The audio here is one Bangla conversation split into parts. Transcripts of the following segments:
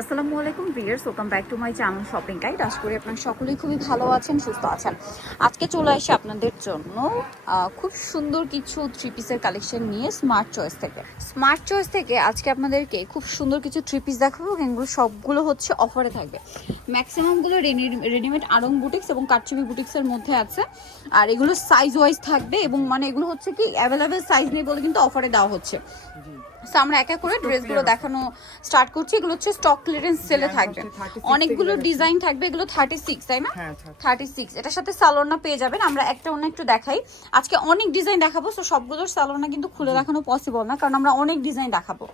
আসসালামু আলাইকুম viewers welcome back to my channel shopping guide আশা করি আপনারা সকলেই খুবই ভালো আছেন, সুস্থ আছেন। আজকে চলে আসি আপনাদের জন্য খুব সুন্দর কিছু থ্রি পিসের কালেকশন নিয়ে স্মার্ট চয়েস থেকে। স্মার্ট চয়েস থেকে আজকে আপনাদেরকে খুব সুন্দর কিছু থ্রি পিস দেখাবো এগুলো সবগুলো হচ্ছে অফারে থাকবে। ম্যাক্সিমামগুলো রেডিমেড আরং বুটিক্স এবং কাটচুবি বুটিক্সের মধ্যে আছে। আর এগুলো সাইজ ওয়াইজ থাকবে এবং মানে এগুলো হচ্ছে কি অ্যাভেলেবেল সাইজ নেই বলে কিন্তু অফারে দেওয়া হচ্ছে। So, আমরা এক এক করে ড্রেসগুলো দেখানো স্টার্ট করছি। এগুলো হচ্ছে স্টক ক্লিয়ারেন্স সেলে থাকবে। অনেকগুলো ডিজাইন থাকবে এগুলো থার্টি সিক্স তাই না? হ্যাঁ থার্টি সিক্স এটার সাথে সালোনা পেয়ে যাবেন। আমরা একটা অন্য একটু দেখাই। আজকে অনেক ডিজাইন দেখাবো তো সবগুলোর সালোনা কিন্তু খুলে দেখানো পসিবল না কারণ আমরা অনেক ডিজাইন দেখাবো।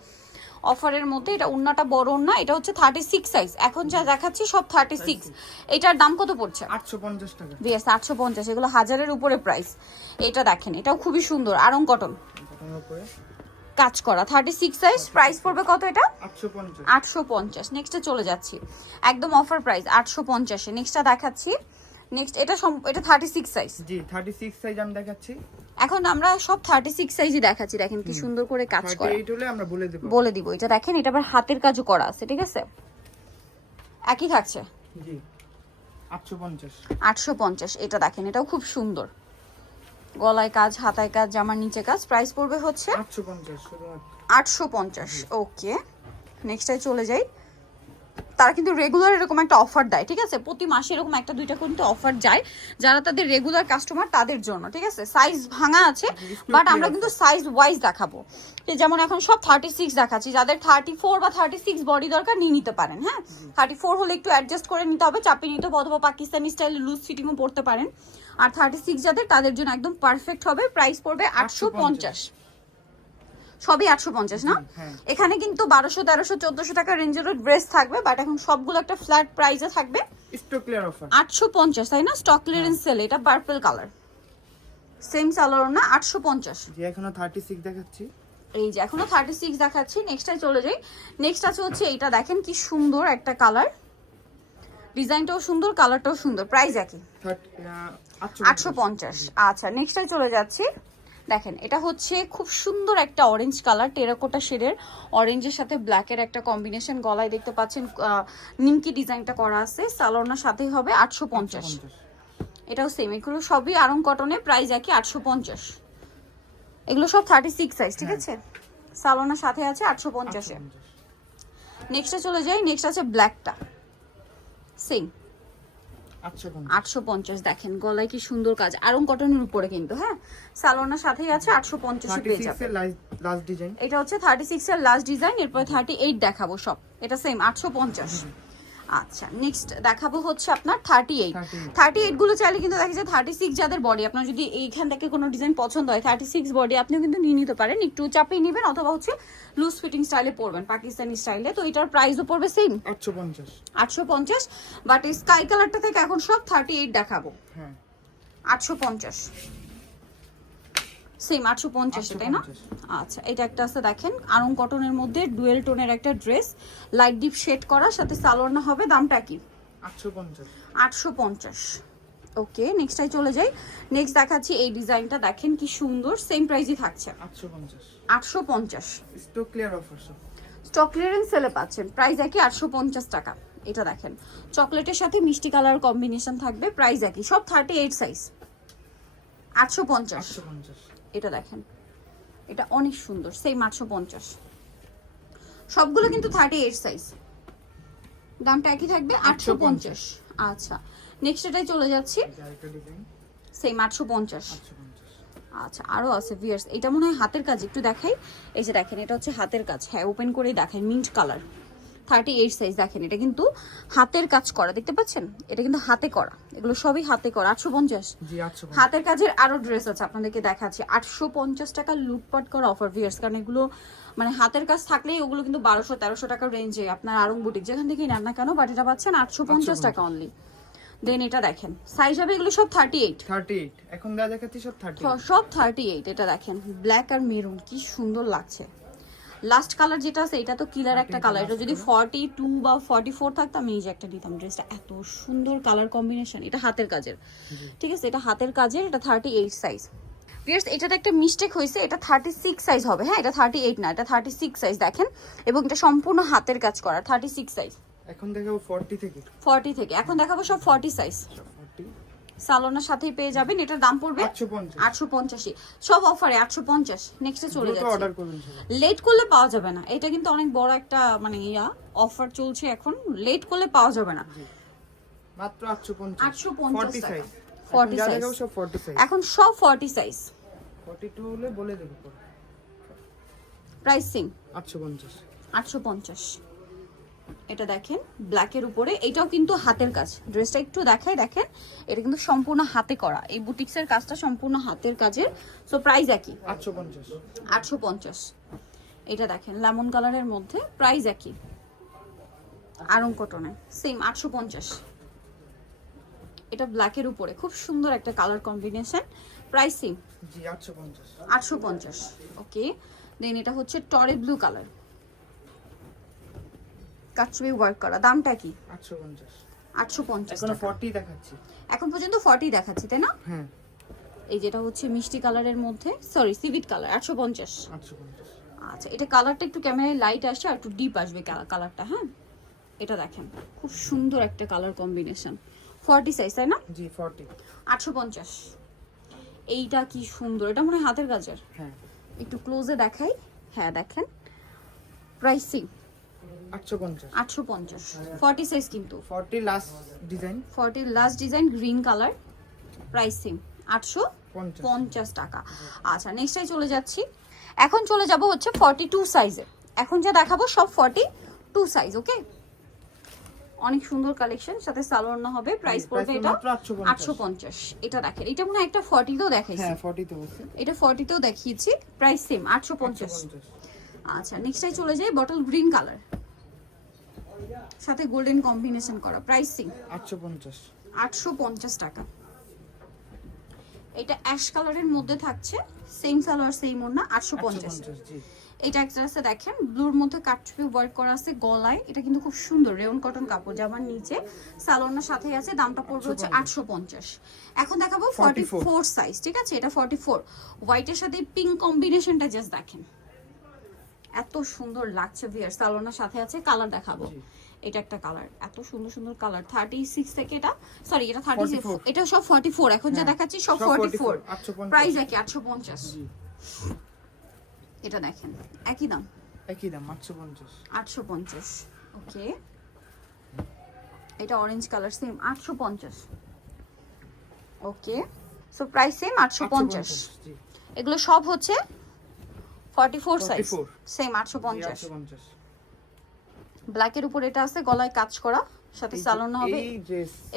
অফারের মধ্যে এটা উন্নাটা বড় উন্না এটা হচ্ছে থার্টি সিক্স সাইজ এখন যা দেখাচ্ছি সব থার্টি সিক্স এটার দাম কত পড়ছে? আটশো পঞ্চাশ টাকা। বিএস আটশো পঞ্চাশ। এগুলো হাজারের উপরে প্রাইস এটা দেখেন এটাও খুবই সুন্দর। আরং কটন কাজ করা। থার্টি সিক্স সাইজ প্রাইস পড়বে কত এটা? আটশো পঞ্চাশ। নেক্সটে চলে যাচ্ছি। একদম অফার প্রাইস আটশো পঞ্চাশে। নেক্সটটা দেখাচ্ছি। নেক্সট এটা এটা থার্টি সিক্স সাইজ জি থার্টি সিক্স সাইজ আমি দেখাচ্ছি। এখন আমরা সব থার্টি সিক্স সাইজই দেখাচ্ছি। দেখেন কি সুন্দর করে কাজ করা। আমরা বলে দেবো। বলে দিব। এটা দেখেন এটা আবার হাতের কাজও করা আছে ঠিক আছে? একই থাকছে? জি। আটশো পঞ্চাশ। আটশো পঞ্চাশ। এটা দেখেন এটাও খুব সুন্দর। গলায় কাজ হাতায় কাজ জামার নিচে কাজ প্রাইস পড়বে হচ্ছে আটশো পঞ্চাশ ওকে নেক্সটে চলে যাই। তারা কিন্তু রেগুলার এরকম একটা অফার দেয় ঠিক আছে? প্রতি মাসে এরকম একটা দুইটা কিন্তু অফার যায় যারা তাদের রেগুলার কাস্টমার তাদের জন্য ঠিক আছে? সাইজ ভাঙা আছে বাট আমরা কিন্তু সাইজ ওয়াইজ দেখাবো। যেমন এখন সব থার্টি সিক্স দেখাচ্ছি যাদের থার্টি ফোর বা থার্টি সিক্স বডি দরকার নিয়ে নিতে পারেন হ্যাঁ? থার্টি ফোর হলে একটু অ্যাডজাস্ট করে নিতে হবে চাপিয়ে নিতে হবে অথবা পাকিস্তানি স্টাইলে লুজ ফিটিংও পড়তে পারেন। আর থার্টি সিক্স যাদের তাদের জন্য একদম পারফেক্ট হবে। প্রাইস পড়বে আটশো পঞ্চাশ। সবই আটশো পঞ্চাশ না? হ্যাঁ। এখানে কিন্তু বারোশো তেরোশো চোদ্দশো টাকা রেঞ্জেরও ড্রেস থাকবে বাট এখন সবগুলো একটা ফ্ল্যাট প্রাইসে থাকবে। আটশো পঞ্চাশ তাই না? স্টক ক্লিয়ারেন্স সেল এটা পার্পল কালার সেম সালোয়ার না আটশো পঞ্চাশ। এখনও থার্টি সিক্স দেখাচ্ছি। এই যে এখনও থার্টি সিক্স দেখাচ্ছি নেক্সটটাই চলে যাই। নেক্সট আছে হচ্ছে এইটা দেখেন কি সুন্দর একটা কালার ডিজাইনটাও সুন্দর কালারটাও সুন্দর প্রাইস একই। আটশো পঞ্চাশ। আচ্ছা নেক্সটটাই চলে যাচ্ছি। দেখেন এটা হচ্ছে খুব সুন্দর একটা অরেঞ্জ কালার টেরাকোটা শেডের অরেঞ্জের সাথে ব্ল্যাকের একটা কম্বিনেশন গলায় দেখতে পাচ্ছেন নিমকি ডিজাইনটা করা আছে। সালোনার সাথেই হবে আটশো পঞ্চাশ। এটাও সেম এগুলো সবই আরং কটনে প্রাইস একই আটশো পঞ্চাশ। এগুলো সব থার্টি সিক্স সাইজ ঠিক আছে? সালোনার সাথে আছে আটশো পঞ্চাশে। নেক্সটে চলে যাই নেক্সট আছে ব্ল্যাকটা সেম আটশো পঞ্চাশ। দেখেন গলায় কি সুন্দর কাজ। আরং কটনের উপরে কিন্তু হ্যাঁ? সালোনার সাথেই আছে আটশো পঞ্চাশে পেয়ে যাবে এটা হচ্ছে থার্টি সিক্স এর লাস্ট ডিজাইন এরপর থার্টি এইট দেখাবো সব। এটা সেম আটশো পঞ্চাশ। আচ্ছা নেক্সট দেখাবো হচ্ছে আপনার থার্টি এইট থার্টি এইটগুলো চাইলে কিন্তু দেখা যায় থার্টি সিক্স যাদের বডি আপনার যদি এইখান থেকে কোনো ডিজাইন পছন্দ হয় থার্টি সিক্স বডি আপনিও কিন্তু নিয়ে নিতে পারেন একটু চাপিয়ে নেবেন অথবা হচ্ছে লুজ ফিটিং স্টাইলে পরবেন পাকিস্তানি স্টাইলে তো এটার প্রাইসও পড়বে সেম আটশো পঞ্চাশ। আটশো পঞ্চাশ। বাট এই স্কাই কালারটা থেকে এখন সব থার্টি এইট দেখাবো। হ্যাঁ। আটশো পঞ্চাশ। সেম আটশো পঞ্চাশ তাই না? আচ্ছা এটা একটা আছে দেখেন আরং কটনের মধ্যে ডুয়েল টোনের একটা ড্রেস লাইট ডিপ শেড করা সাথে সালোয়ার হবে দামটা কি? আটশো পঞ্চাশ। ওকে নেক্সটাই চলে যাই। নেক্সট দেখাচ্ছি এই ডিজাইনটা দেখেন কি সুন্দর সেম প্রাইসই থাকছে। আটশো পঞ্চাশ। আটশো পঞ্চাশ। Stock clear offer stock clearance সেলে পাচ্ছেন প্রাইস একই আটশো পঞ্চাশ টাকা। এটা দেখেন চকলেটের সাথে মিষ্টি কালার কম্বিনেশন থাকবে প্রাইস একই সব থার্টি এইট সাইজ আটশো পঞ্চাশ। এটা দেখেন। এটা অনেক সুন্দর সেই আটশো পঞ্চাশ। সবগুলো কিন্তু থার্টি এইট সাইজ দামটা একই থাকবে আটশো পঞ্চাশ। আচ্ছা নেক্সট এটাই চলে যাচ্ছি। সেম পঞ্চাশ। আটশো পঞ্চাশ। আচ্ছা আরও আছে ভিয়ার্স এটা মনে হয় হাতের কাজ একটু দেখাই। এই যে দেখেন এটা হচ্ছে হাতের কাজ। হ্যাঁ ওপেন করেই দেখাই mint colour thirty eight size দেখেন এটা কিন্তু হাতের কাজ করা দেখতে পাচ্ছেন? এটা কিন্তু হাতে করা এগুলো সবই হাতে করা আটশো পঞ্চাশ। হাতের কাজের আরও ড্রেস আছে আপনাদেরকে দেখাচ্ছি আটশো পঞ্চাশ টাকা লুটপাট করা অফার ভিয়ার্স কারণ এগুলো মানে হাতের কাজ থাকলেই ওগুলো কিন্তু বারোশো তেরোশো টাকার রেঞ্জে আপনার আরং বুটিক যেখান থেকেই নেন না কেন বাট এটা পাচ্ছেন আটশো পঞ্চাশ টাকা অনলি দেন এটা দেখেন সাইজ হবে এগুলো সব থার্টি এইট থার্টি এইট এখন যা দেখাচ্ছি সব থার্টি সব থার্টি এইট এটা দেখেন ব্ল্যাক আর মেরুন কি সুন্দর লাগছে। লাস্ট কালার যেটা আছে এটা তো কিলার একটা কালার এটা যদি ফর্টি টু বা ফর্টি ফোর থাকতো আমি এই যে একটা দিতাম ড্রেসটা এত সুন্দর কালার কম্বিনেশন এটা হাতের কাজের। ঠিক আছে এটা হাতের কাজের এটা থার্টি এইট সাইজ ভিউয়ার্স এটাতে একটা মিস্টেক হয়েছে এটা থার্টি সিক্স সাইজ হবে হ্যাঁ? এটা থার্টি এইট না এটা থার্টি সিক্স সাইজ দেখেন। এবং এটা সম্পূর্ণ হাতের কাজ করা থার্টি সিক্স সাইজ এখন দেখাবো ফর্টি থেকে। ফর্টি থেকে। এখন দেখাবো সব ফর্টি সাইজ সালোনার সাথেই পেয়ে যাবেন। এটার দাম পড়বে আটশো পঞ্চাশ। সব অফারে আটশো পঞ্চাশ। নেক্সটে চলে যাচ্ছে। লেট করলে পাওয়া যাবে না। এটা কিন্তু অনেক বড় একটা মানে ইয়া অফার চলছে এখন। লেট করলে পাওয়া যাবে না। মাত্র আটশো পঞ্চাশ। ফর্টি টাকা। সাইজ 40 যা size। দেখাবো সব ফর্টি সাইজ এখন সব ফর্টি সাইজ ফর্টি টু হলে বলে দেবো প্রাইসিং আটশো পঞ্চাশ। আটশো পঞ্চাশ। এটা দেখেন ব্ল্যাকের উপরে। এটাও কিন্তু হাতের কাজ। ড্রেসটা একটু দেখাই দেখেন। এটা কিন্তু সম্পূর্ণ হাতে করা। এই বুটিক্সের কাজটা সম্পূর্ণ হাতের কাজের। সো প্রাইস একই। আটশো পঞ্চাশ। আটশো পঞ্চাশ। এটা দেখেন লেমন কালারের মধ্যে প্রাইস একই। আরং কটনে সেম আটশো পঞ্চাশ। এটা ব্ল্যাকের উপরে। খুব সুন্দর একটা কালার কম্বিনেশন প্রাইসিং পঞ্চাশ। আটশো পঞ্চাশ। ওকে দেন এটা হচ্ছে টরে ব্লু কালার কাচবি ওয়ার্ক করা। দামটা কি? আটশো পঞ্চাশ। আটশো পঞ্চাশ ফর্টি দেখাচ্ছি। এখন পর্যন্ত ফর্টি দেখাচ্ছি তাই না? হ্যাঁ। এই যেটা হচ্ছে মিষ্টি কালারের মধ্যে সরি সিভিট কালার আটশো পঞ্চাশ। আটশো পঞ্চাশ। আচ্ছা এটা কালারটা একটু ক্যামেরায় লাইট আসছে আর একটু ডিপ আসবে কালারটা হ্যাঁ? এটা দেখেন খুব সুন্দর একটা কালার কম্বিনেশন ফর্টি সাইজ তাই না? জি ফর্টি আটশো পঞ্চাশ। এইটা কি সুন্দর এটা মনে হাতের কাজের। হ্যাঁ। একটু ক্লোজে দেখাই। হ্যাঁ দেখেন। প্রাইসিং আটশো পঞ্চাশ। ফর্টি সাইজ কিন্তু। Forty last design forty last design green colour pricing আটশো পঞ্চাশ। টাকা। আচ্ছা নেক্সটাই চলে যাচ্ছি। এখন চলে যাব হচ্ছে ফর্টি টু সাইজে এখন যা দেখাবো সব ফর্টি টু সাইজ ওকে অনেক সুন্দর কালেকশন সাথে সালোয়ার না হবে প্রাইস পড়বে এটা মাত্র আটশো আটশো পঞ্চাশ। এটা দেখেন এটা মনে হয় একটা ফর্টিতেও দেখাইছি। হ্যাঁ ফর্টিতে বলছে। এটা ফর্টিতেও দেখিয়েছি প্রাইস সেম আটশো পঞ্চাশ। আচ্ছা নেক্সটাই চলে যাই বটল গ্রিন কালার সাথে গোল্ডেন কম্বিনেশন করা প্রাইসিং আটশো পঞ্চাশ। আটশো পঞ্চাশ টাকা। এটা অ্যাশ কালারের মধ্যে থাকছে সেম সালোয়ার সেম ওড়না আটশো আটশো পঞ্চাশ পঞ্চাশ জি। এটা একটা আছে দেখেন ব্লুর মধ্যে কাটছুপি ওয়ার্ক করা আছে গলায় এটা কিন্তু খুব সুন্দর রেউন কটন কাপড় জামার নিচে সালোয়ার সাথে আছে দামটা পড়বে হচ্ছে আটশো পঞ্চাশ। এখন দেখাবো ফর্টি 44 ফোর সাইজ ঠিক আছে? এটা ফর্টি ফোর হোয়াইটের সাথে পিঙ্ক কম্বিনেশনটা জাস্ট দেখেন। এত সুন্দর লাগছে ভিয়ার সালোনার সাথে আছে কালার দেখাবো। এটা একটা কালার এত সুন্দর সুন্দর কালার থার্টি সিক্স থেকে এটা সরি এটা থার্টি 44 এটা সব ফর্টি ফোর এখন যা হ্যাঁ, দেখাচ্ছি সব ফর্টি ফোর 44, প্রাইস একই আটশো পঞ্চাশ। এটা দেখেন একই দাম। একই দাম আটশো পঞ্চাশ। আটশো পঞ্চাশ। ওকে। এটা অরেঞ্জ কালার সেম আটশো পঞ্চাশ। ওকে। সো প্রাইস সেম আটশো পঞ্চাশ। এগুলো সব হচ্ছে ফর্টি ফোর সাইজ 44 সেম আটশো পঞ্চাশ. আটশো পঞ্চাশ। ব্ল্যাকের উপর এটা আছে গলায় কাজ করা সাথে সালোনা হবে।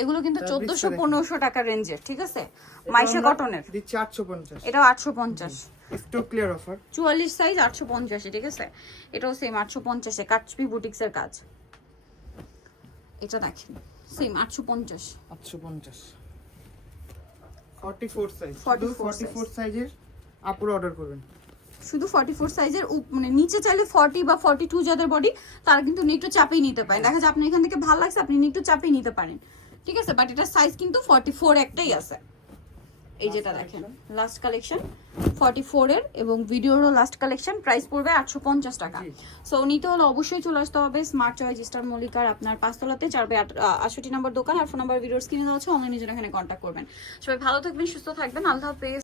এগুলো কিন্তু fabrics টা চোদ্দশো দেখেন। পনেরোশো টাকার রেঞ্জের ঠিক আছে? মাইশা কটনের দিচ্ছি আটশো পঞ্চাশ। এটাও আটশো পঞ্চাশ। একটু ক্লিয়ার অফার চুয়াল্লিশ সাইজ আটশো পঞ্চাশে ঠিক আছে? এটাও সেম আটশো পঞ্চাশে কাচপি বুটিক্সের কাজ। এটা দেখেন সেম আটশো পঞ্চাশ। আটশো পঞ্চাশ। Forty four size 44 forty four সাইজের আপুর অর্ডার করবেন। শুধু ফর্টি ফোর সাইজের মানে নিচে চাইলে ফর্টি বা ফর্টি টু যাদের বডি তারা কিন্তু একটু চাপিয়ে নিতে পারেন। দেখা যায় আপনি এখান থেকে ভালো লাগছে আপনি একটু চাপিয়ে নিতে পারেন। ঠিক আছে? বাট এটার সাইজ কিন্তু ফর্টি ফোর একটাই আছে। এই যেটা দেখেন লাস্ট কালেকশন ফর্টি ফোরের এবং ভিডিওরও লাস্ট কালেকশন প্রাইস পড়বে আটশো পঞ্চাশ টাকা। সো নিতে হলে অবশ্যই চলে আসতে হবে স্মার্ট চয়েস স্টার মল্লিকার আপনার পাঁচতলাতে চার বাই আট- আ, আটষট্টি নম্বর দোকান আর ফোন নাম্বার ভিডিওর স্ক্রিনে দেওয়া আছে অনলাইনে জন্য এখানে কন্ট্যাক্ট করবেন। সবাই ভালো থাকবেন সুস্থ থাকবেন আল্লাহ হাফেজ।